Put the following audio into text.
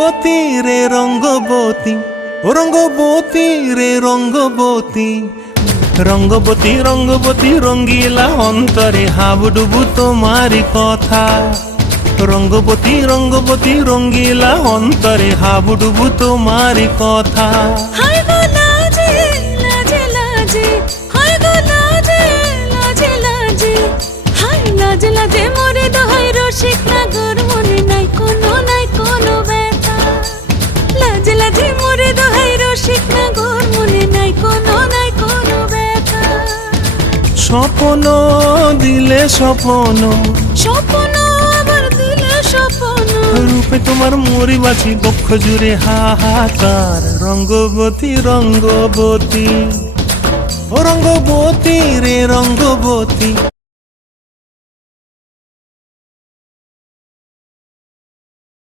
রঙ্গবতী রে রঙ্গবতী, ও রঙ্গবতী রে রঙ্গবতী, রঙ্গবতী রঙ্গবতী রঙ্গিলা অন্তরে হাবুডুবু তোমারি কথা। রঙ্গবতী রঙ্গবতী রঙ্গিলা অন্তরে হাবুডুবু তোমারি কথা। হায় গো লাজে লাজে লাজে, হায় গো লাজে লাজে লাজে, হায় লাজে লাজে মরে দোহাই রসিক নাগর মনে নাই কোনো ব্যথা। লাজে লাজে মরে দোহাই রসিক নাগর মনে নাই কোনো ব্যথা। স্বপ্ন দিলে স্বপ্ন, স্বপ্ন আবার দিলে স্বপ্ন, রূপে তোমার মরি বাঁচি বক্ষ জুড়ে হাহাকার। রঙ্গবতী রঙ্গবতী, ও রঙ্গবতী রে রঙ্গবতী।